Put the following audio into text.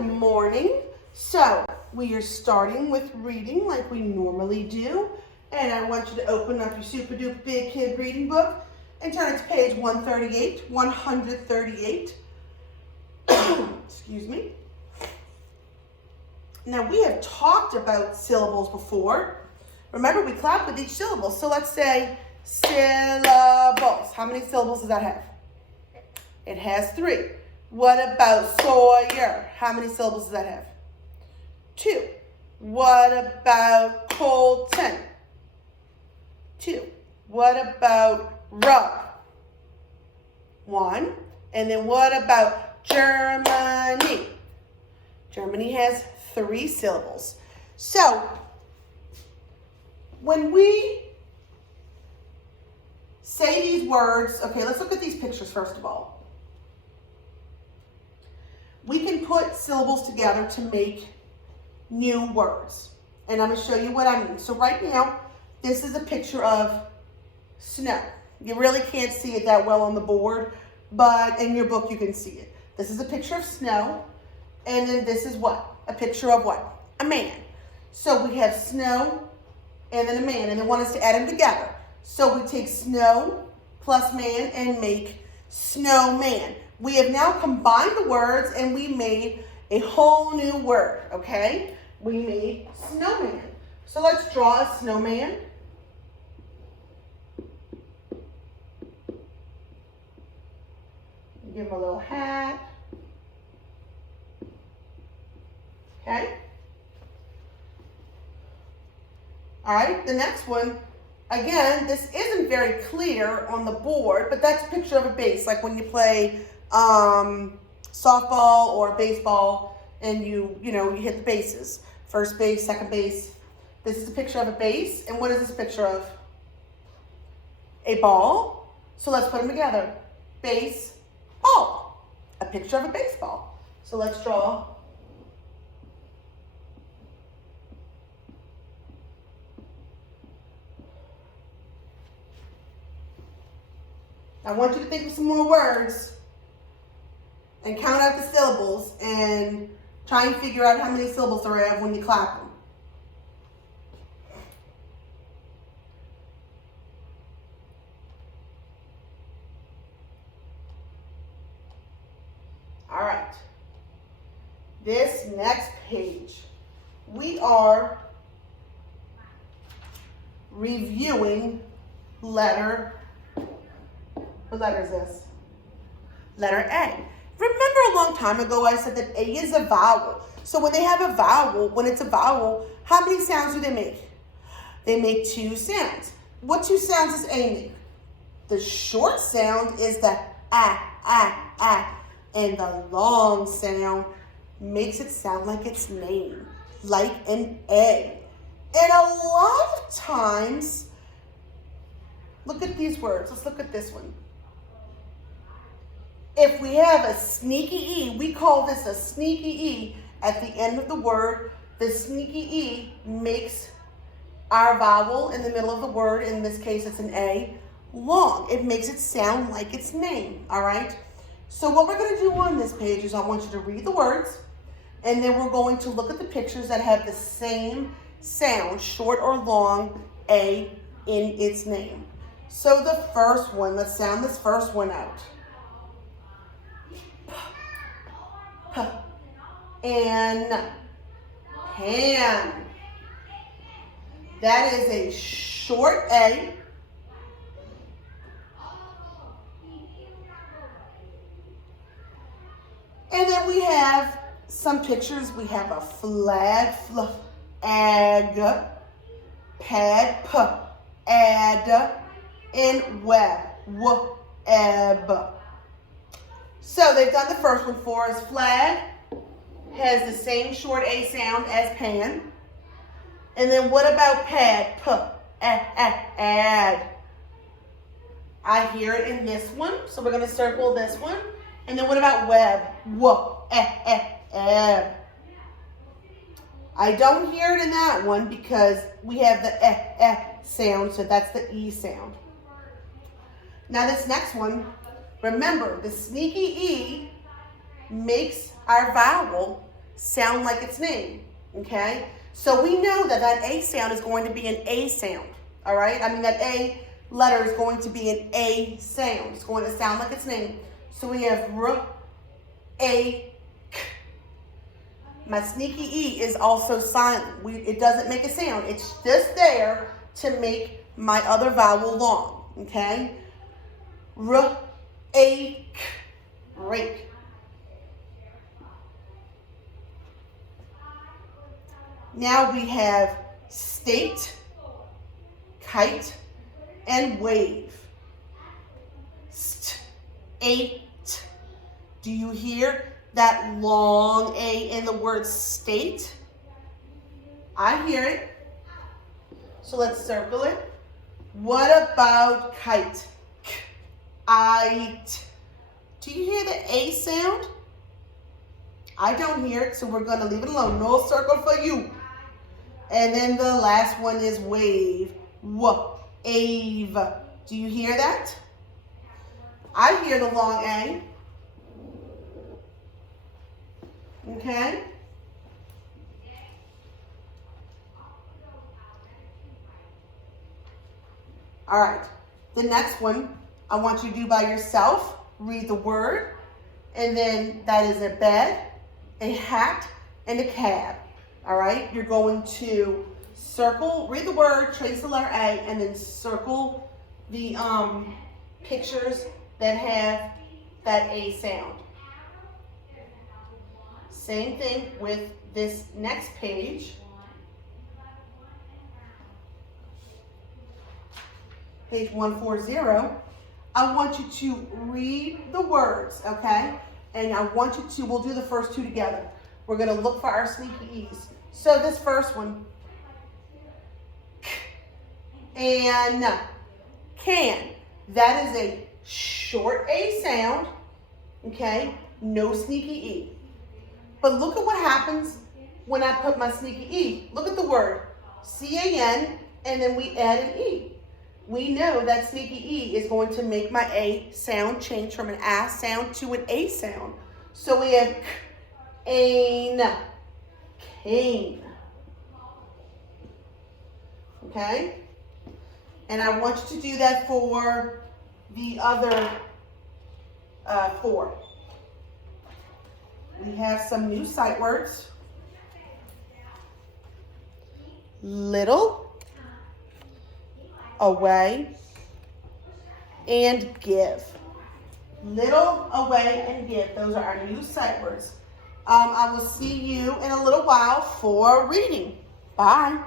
Good morning. So we are starting with reading like we normally do. And I want you to open up your super duper big kid reading book and turn it to page 138. Excuse me. Now we have talked about syllables before. Remember, we clap with each syllable. So let's say syllables. How many syllables does that have? It has 3. What about Sawyer? How many syllables does that have? 2. What about Colton? 2. What about rug? 1. And then what about Germany? Germany has 3 syllables. So when we say these words, okay, let's look at these pictures first of all. We can put syllables together to make new words. And I'm going to show you what I mean. So right now, this is a picture of snow. You really can't see it that well on the board, but in your book you can see it. This is a picture of snow, and then this is what? A picture of what? A man. So we have snow and then a man, and they want us to add them together. So we take snow plus man and make snowman. We have now combined the words and we made a whole new word, okay? We made snowman. So let's draw a snowman. Give him a little hat. Okay? All right, the next one. Again, this isn't very clear on the board, but that's a picture of a base, like when you play softball or baseball and you hit the bases. First base, second base. This is a picture of a base. And what is this picture of? A ball. So let's put them together. Base, ball. A picture of a baseball. So let's draw I want you to think of some more words and count out the syllables and try and figure out how many syllables there are when you clap them. All right. This next page, we are reviewing letter. What letter is this? Letter A. Remember a long time ago I said that A is a vowel. So when they have a vowel, when it's a vowel, how many sounds do they make? They make 2 sounds. What 2 sounds does A make? The short sound is the ah. And the long sound makes it sound like its name, like an A. And a lot of times, look at these words. Let's look at this one. If we have a sneaky E, we call this a sneaky E at the end of the word. The sneaky E makes our vowel in the middle of the word, in this case it's an A, long. It makes it sound like its name, all right? So what we're going to do on this page is I want you to read the words, and then we're going to look at the pictures that have the same sound, short or long, A in its name. So the first one, let's sound this first one out. P, and pan. That is a short A. And then we have some pictures. We have a flag, ag, pad, p, ad, and web, eb. So they've done the first one for us. Flag has the same short A sound as pan. And then what about pad? P, ad. I hear it in this one, so we're going to circle this one. And then what about web? Eb. I don't hear it in that one because we have the sound, so that's the E sound. Now this next one, remember the sneaky E makes our vowel sound like its name, okay? So we know that that A sound is going to be an A sound, all right? I mean, that A letter is going to be an A sound. It's going to sound like its name. So we have R, A, K. My sneaky E is also silent. It doesn't make a sound. It's just there to make my other vowel long, okay? R, A, K, rake. Now we have state, kite, and wave. State. Do you hear that long A in the word state? I hear it. So let's circle it. What about kite? Kite. Do you hear the A sound? I don't hear it, so we're going to leave it alone. No circle for you. And then the last one is wave. Wave. Do you hear that? I hear the long A. Okay? All right. The next one, I want you to do by yourself. Read the word. And then that is a bed, a hat, and a cab. All right? You're going to circle, read the word, trace the letter A, and then circle the pictures that have that A sound. Same thing with this next page. Page 140. I want you to read the words, okay? And I want you to, we'll do the first two together. We're going to look for our sneaky E's. So this first one, and can. That is a short A sound, okay? No sneaky E. But look at what happens when I put my sneaky E. Look at the word, C-A-N, and then we add an E. We know that sneaky E is going to make my A sound change from an A sound to an A sound. So we have cane, cane. Okay? And I want you to do that for the other four. We have some new sight words. Little, away, and give. Little, away, and give. Those are our new sight words. I will see you in a little while for reading. Bye.